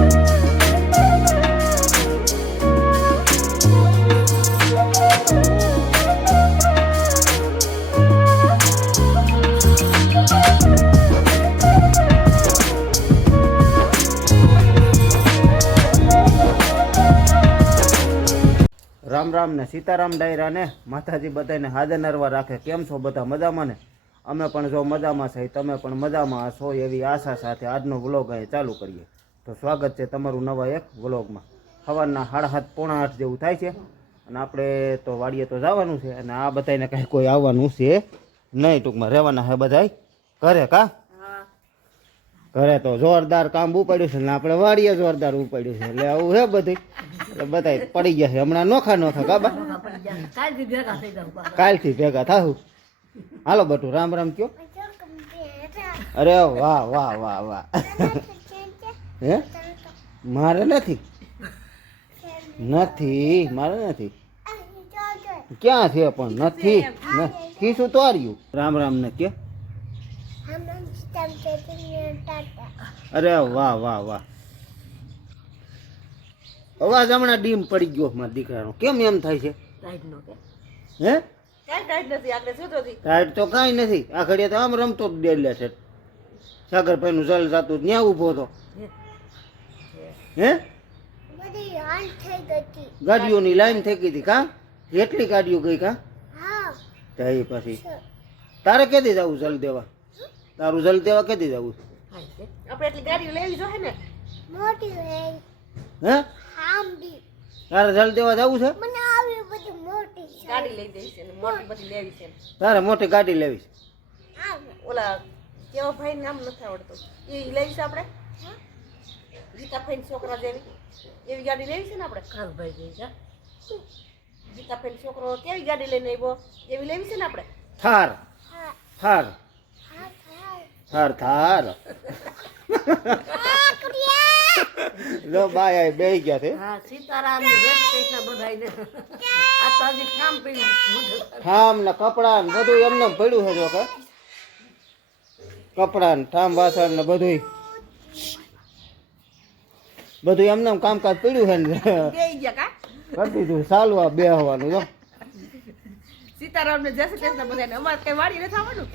રામ રામ ને સીતારામ ડાયરા ને માતાજી બધાને હાજર નરવા રાખે. કેમ છો બધા? મજામાં ને? અમે પણ જો મજામાં છે, તમે પણ મજામાં છો એવી આશા સાથે આજનો વ્લોગ અહીં ચાલુ કરીએ. તો સ્વાગત છે તમારું નવા એક વ્લોગમાં. સવારના 7:30 પોણા 8 જેવું થાય છે અને આપણે તો વાડીએ તો જવાનું છે અને આ બધાને કાંઈ કોઈ આવવાનું છે નહીં, ટૂંકમાં રહેવાના છે બધા ઘરે. કા ઘરે તો જોરદાર કામ ઉપાડ્યું છે ને આપણે વાડીએ જોરદાર ઉપાડ્યું છે, એટલે આવું છે બધું. એટલે બધા પડી ગયા છે હમણાં નોખા નોખા. કાબા કાલથી ભેગા થાવું. હાલો બટુ રામ રામ કયો. અરે વાહ વાહ વાહ વાહ. હે મારે નથી નથી મારે નથી. ક્યાં છે પણ નથી. ખીસું તો આવ્યું. રામ રામ ને કે. અરે વાહ વાહ વાહ. અવાજ હમણાં ડીમ પડી ગયો મારા દીકરાનો. કેમ એમ થાય છે? હે ટાઈટ તો કાંઈ નથી. આ ઘડીએ તો આમ રમતો જ ડેલે છે. સાગરભાઈ નું જલ જાતું ત્યાં ઉભો હતો. હે ગાડીઓની લાઈન થઈ ગઈ હતી. કા એટલી ગાડીઓ ગઈ? કા થઈ પછી તારે કેદી જવું જલ દેવા? તારું જલ દેવા કેદી જવું? આપણે એટલી ગાડીઓ લેવી જોઈએ ને મોટી. હે તારે જલ દેવા જવું છે? ગાડી લઈ દઈશ ને મોટી બધી લેવી છે. તારે મોટી ગાડી લેવી છે? ઓલા કેવા ભાઈ નામ નથી આવડતું એ લેવી છે આપણે. ગીતાભાઈ છોકરા જેવી એવી ગાડી લેવી છે ને આપણે. કાલભાઈ જેવી ગીતાભાઈ છોકરો કેવી ગાડી લઈને આવ્યો એવી લેવી છે ને આપણે. થાર થાર થાર થાર. લો બાય બેહી ગયા છે. હા સીતારામ ને જય શ્રી કૃષ્ણ બધાયને. આ તો હજી કામ પડ્યું. ઠામ ને કપડા ને બધું એમને પડ્યું છે. જો કે કપડા ને ઠામ વાસણ ને બધું એમને કામકાજ પડ્યું છે ને બેહી ગયા કા કરી દીધું ચાલવા બેહવાનું. જો સીતારામ ને જય શ્રી કૃષ્ણ બધાયને. અમારે કઈ વાડી નથી આવવાનું.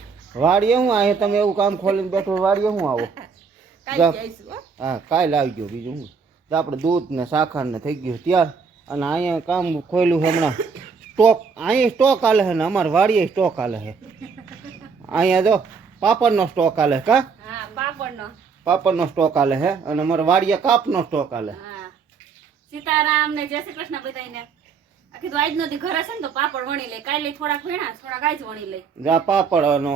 વાડીએ હું આ તમે એવું કામ ખોલીને બેઠો વાડીએ હું આવો. કાઈ આવીશું હો. હા કાલે આવી ગયો. બીજું હું તો આપણે દૂધ ને સાખર ને થઈ ગયું ત્યાર. અને અહીંયા કામ ખોલ્યું છે હમણાં સ્ટોક. અહીંયા સ્ટોક હાલે છે ને અમારે વાડીએ સ્ટોક હાલે છે. અહીંયા જો પાપડનો સ્ટોક હાલે. કા પાપડનો સ્ટોક હાલે છે અને અમારે વાડીએ કાપનો સ્ટોક હાલે. સીતારામ ને જય શ્રી કૃષ્ણ બધાને. કીધું આજ નો દી ઘરે છે ને તો પાપડ વણી લે. કાલે થોડાક વીણા થોડાક આજ વણી લે. જા પાપડનો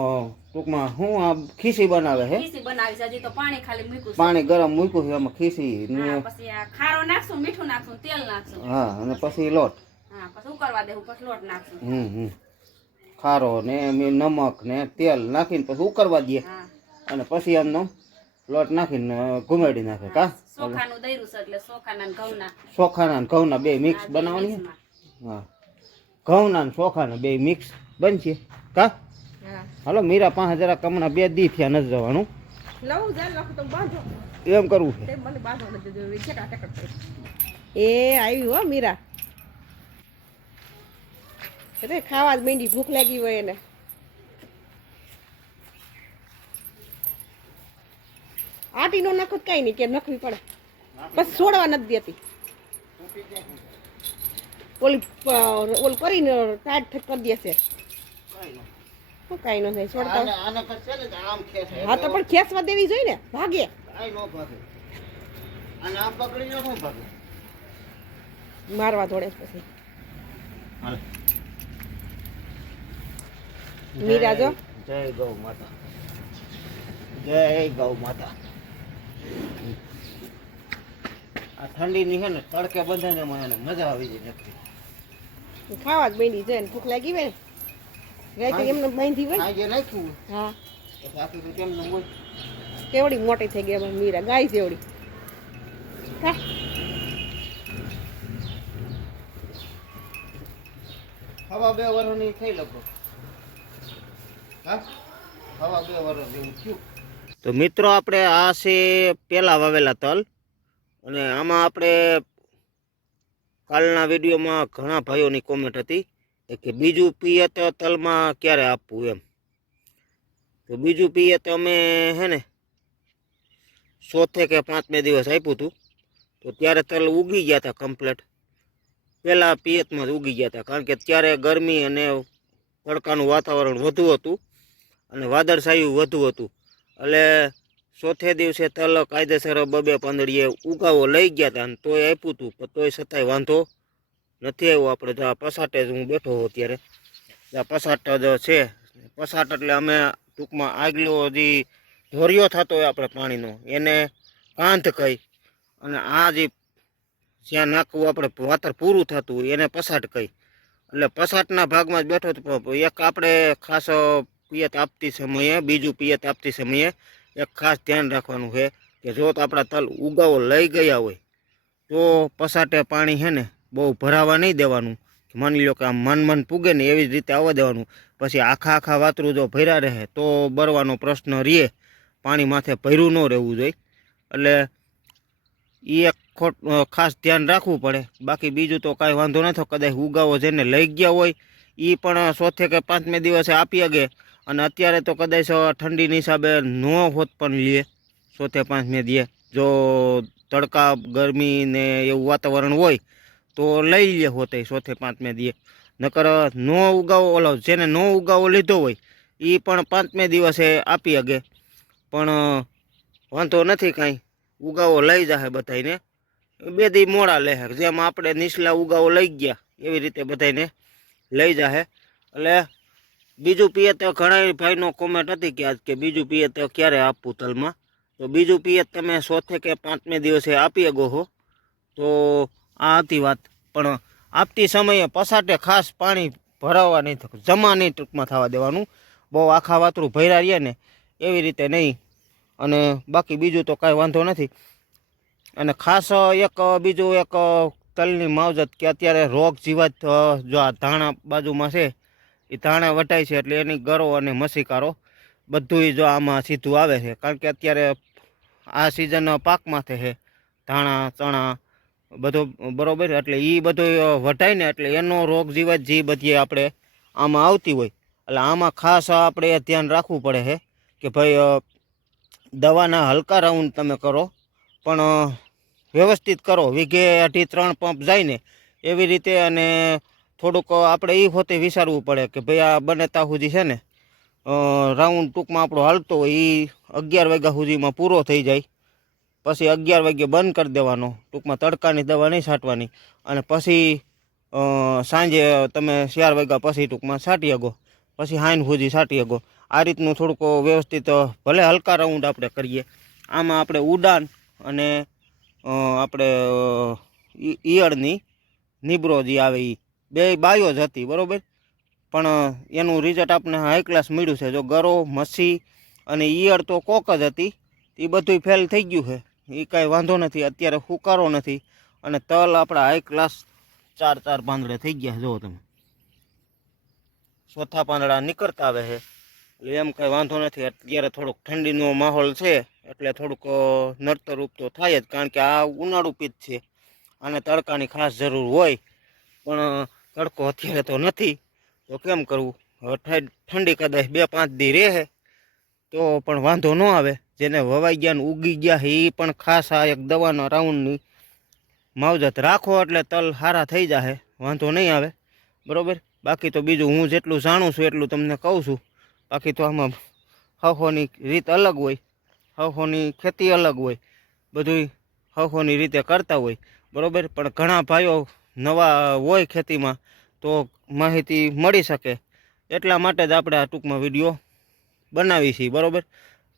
ટૂંકમાં હું આ ખીસી બનાવે છે. ખીસી બનાવી છે. હજી તો પાણી ખાલી મૂક્યું છે. પાણી ગરમ મૂક્યું છે એમાં ખીસી પછી આ ખારો નાખશું, મીઠું નાખશું, તેલ નાખશું. હા અને પછી લોટ. હા પછી ઉકળવા દેવું, પછી લોટ નાખશું. ખારો ને નમક ને તેલ નાખીને પછી ઉકળવા દઈએ અને પછી એમનો લોટ નાખીને ઘુમાડી નાખે. કા ચોખાનું દઈરું છે એટલે ચોખાના ને ઘઉંના. ચોખાના ને ઘઉંના બે મિક્સ બનાવવાની. હા ઘઉંના ને ચોખાના બે મિક્સ બનશે. કા હાલો મીરા પાસે જરા કમણા 2 દી થયા નથી જવાનું. લઉં જાય લખું તો બાંધો એમ કરવું છે. મને બાંધો નથી જોયું છે કાકા. એ આવ્યું હો મીરા. અરે ખાવા જ માંડી, ભૂખ લાગી હોય એને. આટી નો નખત કઈ નહીં કે નખવી પડે પછી છોડવા નથી દેતી. ઓલ કરીને ટાઈટ કરી દેશે. કઈ ન થાય છોડતા. હા તો પણ ખેંચવા દેવી જોઈએ ને. ભાગે મારવા દોડે પછી. મીરા જો જય ગૌ માતા. જય ગૌ માતા. આ ઠંડીની છે ને તડકે બંધાઈને મને મજા આવી જાય નથી. ખાવા જ બેંડી જાય ને ભૂખ લાગી હોય ને રાતે એમને બાંધી હોય. આજે નાખ્યું. હા બાકી તો કેમ હોય. કેવડી મોટી થઈ ગઈ અમારી મીરા, ગાય જેવડી. હવા 2 વર્ષની થઈ લગભગ. હા હવા 2 વર્ષ જેવું થયું. તો મિત્રો આપણે આ છે પેલા વાવેલા તલ અને આમાં આપણે કાલના વિડીયોમાં ઘણા ભાઈઓની કોમેન્ટ હતી કે બીજું પિયત તલમાં ક્યારે આપવું એમ. તો બીજું પિયત અમે હે ને 4 કે 5 દિવસ આપ્યું હતું. તો ત્યારે તલ ઉગી ગયા હતા કમ્પ્લેટ. પહેલાં પિયતમાં જ ઉગી ગયા હતા, કારણ કે ત્યારે ગરમી અને તડકાનું વાતાવરણ વધુ હતું અને વાદળછાયું વધુ હતું. એટલે 4થે દિવસે તલ કાયદેસર 2-2 પાંદડીએ ઉગાવો લઈ ગયા હતા, અને તોય આપ્યું હતું, પણ તોય છતાંય વાંધો નથી આવ્યો. આપણે જો આ પસાટે જ હું બેઠો હોઉં અત્યારે, આ પસાટ જ છે. પસાટ એટલે અમે ટૂંકમાં આગલો જે ધોરિયો થતો હોય આપણે પાણીનો, એને કાંધ કહી, અને આ જે જ્યાં નાખવું આપણે વાતર પૂરું થતું હોય એને પસાટ કહી. એટલે પસાટના ભાગમાં જ બેઠો હતો. એક આપણે ખાસ પિયત આપતી સમયે, બીજું પિયત આપતી સમયે એક ખાસ ધ્યાન રાખવાનું છે કે જો તો આપણા તલ ઉગાવો લઈ ગયા હોય તો પસાટે પાણી છે ને બહુ ભરાવા નહીં દેવાનું. માની લો કે આમ મન પૂગે ને એવી જ રીતે આવવા દેવાનું. પછી આખા વાતરું જો ભર્યા રહે તો બરવાનો પ્રશ્ન રહે, પાણી માથે ભર્યું ન રહેવું જોઈએ. એટલે એ એક ખાસ ધ્યાન રાખવું પડે. બાકી બીજું તો કાંઈ વાંધો નથી. કદાચ ઉગાવો જેને લઈ ગયા હોય એ પણ 4થે કે 5મે દિવસે આપી શકે, અને અત્યારે તો કદાચ ઠંડીની હિસાબે ન હોત પણ લે 4થે 5મે દે. જો તડકા ગરમી ને એવું વાતાવરણ હોય તો લઈ લે હોતે 4થે 5મે દે. નકર નો ઉગાવો ઓલો જેને નો ઉગાવો લીધો હોય એ પણ 5મે દિવસે આપી શકે. પણ વાંધો નથી કાંઈ, ઉગાવો લઈ જાય બધાને. 2 દી મોડા લે, જેમ આપણે નીચલા ઉગાવો લઈ ગયા એવી રીતે બધાને લઈ જાય. એટલે બીજું પિયત ઘણા ભાઈનો કોમેન્ટ હતી કે બીજું પિયત ક્યારે આપવું તલમાં. તો બીજું પિયત તમે 4થે કે 5મે દિવસે આપી શકો છો. તો આ હતી વાત. પણ આપતી સમયે પસાટે ખાસ પાણી ભરાવવા નહીં, જમા નહીં ટૂંકમાં થવા દેવાનું. બહુ આખા વાતરું ભર્યા રહીએ ને એવી રીતે નહીં. અને બાકી બીજું તો કાંઈ વાંધો નથી. અને ખાસ બીજું એક તલની માવજત કે અત્યારે રોગ જીવાત જો આ ધાણા બાજુમાં છે એ ધાણા વટાય છે, એટલે એની ગરો અને મસીકારો બધું જો આમાં સીધું આવે છે. કારણ કે અત્યારે આ સિઝન પાકમાંથી છે, ધાણા ચણા બધો બરોબર. એટલે એ બધું વટાય ને એટલે એનો રોગ જીવાત જે બધી આપણે આમાં આવતી હોય, એટલે આમાં ખાસ આપણે ધ્યાન રાખવું પડે છે કે ભાઈ દવાના હલકા રાઉન્ડ તમે કરો, પણ વ્યવસ્થિત કરો. વીઘે 2.5-3 પંપ જાય ને એવી રીતે. અને થોડુંક આપણે એ હોતે વિચારવું પડે કે ભાઈ આ બને ત્યાં સુધી છે ને રાઉન્ડ ટૂંકમાં આપણો હાલતો હોય એ 11 વાગ્યા સુધીમાં પૂરો થઈ જાય. પછી 11 વાગ્યે બંધ કરી દેવાનો. ટૂંકમાં તડકાની દવા નહીં છાંટવાની. અને પછી સાંજે તમે 4 વાગ્યા પછી ટૂંકમાં છાંટી શકો, પછી હાઈન સુધી છાંટી શકો. આ રીતનું થોડુંક વ્યવસ્થિત ભલે હલકા રાઉન્ડ આપણે કરીએ. આમાં આપણે ઉડાન અને આપણે ઈયળની નીબરો જે આવે એ 2 બાયો જ હતી બરાબર. પણ એનું રિઝલ્ટ આપણે હાઈ ક્લાસ મળ્યું છે. જો ગરો મસી અને ઈયળ તો કોક જ હતી, એ બધું ફેલ થઈ ગયું છે. એ કાંઈ વાંધો નથી, અત્યારે હુકારો નથી. અને તલ આપણા હાઈ ક્લાસ 4 પાંદડે થઈ ગયા. જુઓ તમે, ચોથા પાંદડા નીકળતા આવે છે. એટલે એમ કાંઈ વાંધો નથી. અત્યારે થોડુંક ઠંડીનો માહોલ છે એટલે થોડુંક નડતરરૂપ તો થાય જ, કારણ કે આ ઉનાળુ પિત્ત છે. આને તડકાની ખાસ જરૂર હોય, પણ તડકો અત્યારે તો નથી. તો કેમ કરવું? હવે ઠંડી કદાચ 2-5 દી રહે તો પણ વાંધો ન આવે. જેને વવાઈ ગયા ને ઉગી ગયા એ પણ ખાસ આ એક દવાના રાઉન્ડની માવજત રાખો એટલે તલ સારા થઈ જાય, વાંધો નહીં આવે બરાબર. બાકી તો બીજું હું જેટલું જાણું છું એટલું તમને કહું છું. બાકી તો આમાં હવની રીત અલગ હોય, હવની ખેતી અલગ હોય, બધું હવની રીતે કરતા હોય બરાબર. પણ ઘણા ભાઈઓ નવા હોય ખેતીમાં તો માહિતી મળી શકે એટલા માટે જ આપણે આ ટૂંકમાં વિડીયો બનાવી છીએ બરાબર.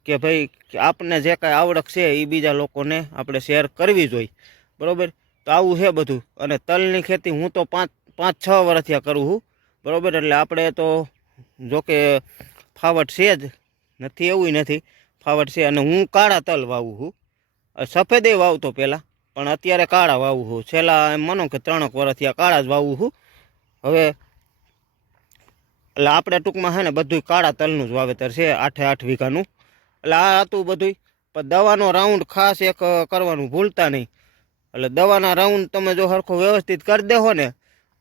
કે ભાઈ આપને જે કાંઈ આવડત છે એ બીજા લોકોને આપણે શેર કરવી જોઈએ બરાબર. તો આવું છે બધું. અને તલની ખેતી હું તો 5-6 વર્ષથી કરું છું બરાબર. એટલે આપણે તો જોકે ફાવટ છે જ નથી એવું નથી, ફાવટ છે. અને હું કાળા તલ વાવું છું, સફેદે વાવતો પહેલાં, પણ અત્યારે કાળા વાવું છું. છેલ્લા એમ માનો કે 3 વર્ષથી આ કાળા જ વાવું છું હવે. એટલે આપણે ટૂંકમાં છે ને બધું કાળા તલનું જ વાવેતર છે, 8 વીઘાનું. એટલે આ હતું બધું. પણ દવાનો રાઉન્ડ ખાસ એક કરવાનું ભૂલતા નહીં. એટલે દવાના રાઉન્ડ તમે જો સરખો વ્યવસ્થિત કરી દેહો ને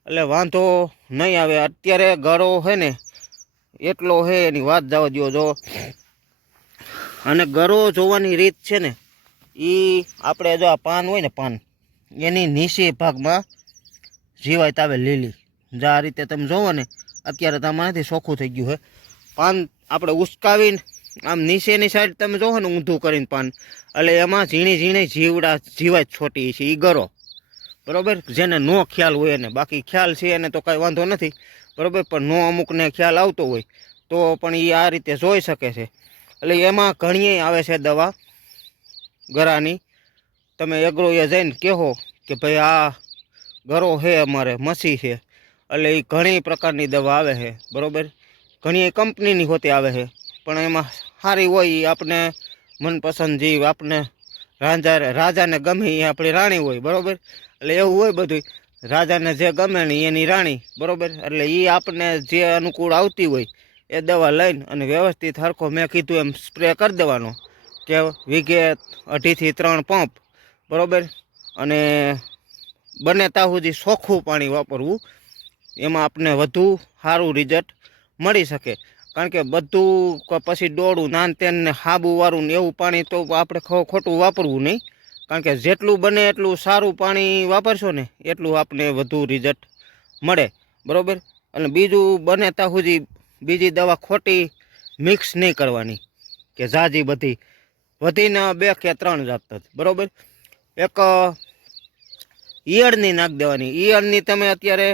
એટલે વાંધો નહીં આવે. અત્યારે ગરો છે ને એટલો છે એની વાત જવા દો. જો અને ગરો જોવાની રીત છે ને એ આપણે જો આ પાન હોય ને પાન એની નીચે ભાગમાં જીવાત આવે લીલી. જો આ રીતે તમે જોવો ને અત્યારે તમારાથી ચોખ્ખું થઈ ગયું છે પાન. આપણે ઉસકાવીને આમ નીચેની સાઈડ તમે જોવો ને ઊંધું કરીને પાન એટલે એમાં ઝીણી ઝીણી જીવાત છોટી છે એ ગરો. બરાબર, જેને નો ખ્યાલ હોય એને. બાકી ખ્યાલ છે એને તો કાંઈ વાંધો નથી. બરાબર, પણ નો અમુકને ખ્યાલ આવતો હોય તો પણ એ આ રીતે જોઈ શકે છે. એટલે એમાં ઘણી આવે છે દવા ગરાની. તમે એગ્રોએ જઈને કહો કે ભાઈ આ ગરો છે અમારે મસી છે એટલે એ ઘણી પ્રકારની દવા આવે છે. બરાબર, ઘણી કંપનીની હોતી આવે છે પણ એમાં સારી હોય એ આપણે મનપસંદ જીવ આપણે રાજાને ગમે એ આપણી રાણી હોય. બરાબર, એટલે એવું હોય બધું. રાજાને જે ગમે ને એની રાણી. બરાબર, એટલે એ આપણને જે અનુકૂળ આવતી હોય એ દવા લઈને અને વ્યવસ્થિત હરખો મેં કીધું એમ સ્પ્રે કરી દેવાનો કે વીઘે 2.5 થી 3 પંપ. બરાબર, અને બને ત્યાં સુધી ચોખ્ખું પાણી વાપરવું. એમાં આપણને વધુ સારું રિઝલ્ટ મળી શકે. કારણ કે બધું પછી ડોળું નાન તેન ને હાબુવાળું ને એવું પાણી તો આપણે ખોટું વાપરવું નહીં. કારણ કે જેટલું બને એટલું સારું પાણી વાપરશો ને એટલું આપણે વધુ રિઝલ્ટ મળે. બરાબર, અને બીજું બને ત્યાં સુધી બીજી દવા ખોટી મિક્સ નહીં કરવાની કે ઝાઝી બધી વધીને 2 કે 3 જાત. બરાબર, એક ઈયળની નાખ દેવાની. ઈયળની તમે અત્યારે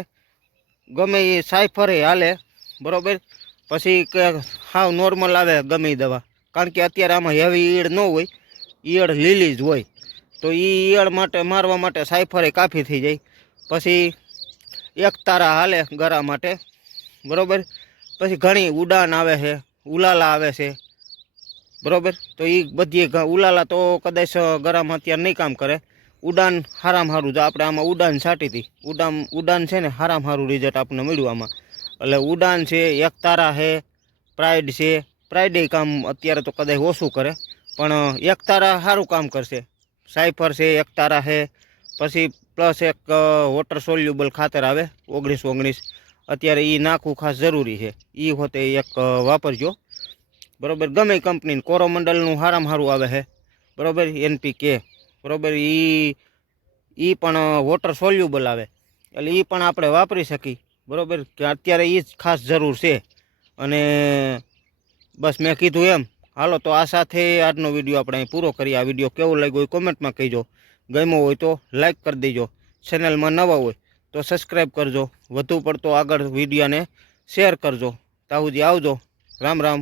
ગમે એ સાયફરે હાલે. બરાબર, પછી કે હાવ નોર્મલ આવે ગમે એ દવા. કારણ કે અત્યારે આમાં હેવી ઈયળ ન હોય, ઈયળ લીલી જ હોય. તો એ ઈયળ માટે મારવા માટે સાયફરે કાફી થઈ જાય. પછી એક તારા હાલે ગરા માટે. બરાબર, પછી ઘણી ઉડાન આવે છે, ઉલાલા આવે છે. બરાબર, તો એ બધી ઉલાલા તો કદાચ ગરામાં અત્યારે નહીં કામ કરે. ઉડાન હારામાં સારું. જો આપણે આમાં ઉડાન છાંટી હતી, ઉડાન છે ને હારામાં સારું રિઝલ્ટ આપણને મળ્યું આમાં. એટલે ઉડાન છે, એક તારા છે, પ્રાઇડ છે. પ્રાઇડે કામ અત્યારે તો કદાચ ઓછું કરે પણ એક તારા સારું કામ કરશે. સાયફર છે, એક તારા છે. પછી પ્લસ એક વોટર સોલ્યુબલ ખાતર આવે 19-19. અત્યારે એ નાખવું ખાસ જરૂરી છે. એ હોતે એક વાપરજો. બરાબર, ગમે કંપની કોરોમંડલનું સારામાં સારું આવે છે. બરાબર, NPK. બરાબર, એ પણ વોટર સોલ્યુબલ આવે એટલે એ પણ આપણે વાપરી શકીએ. બરાબર, કે અત્યારે એ જ ખાસ જરૂર છે. અને બસ મેં કીધું એમ. હાલો, તો આ સાથે આજનો વિડીયો આપણે અહીં પૂરો કરીએ. આ વિડીયો કેવો લાગ્યો હોય કોમેન્ટમાં કહીજો. ગમ્યો હોય તો લાઈક કરી દેજો. ચેનલમાં નવા હોય તો સબસ્ક્રાઈબ કરજો. વધુ પડતો આગળ વિડીયોને શેર કરજો. ત્યાં સુધી આવજો. રામ રામ.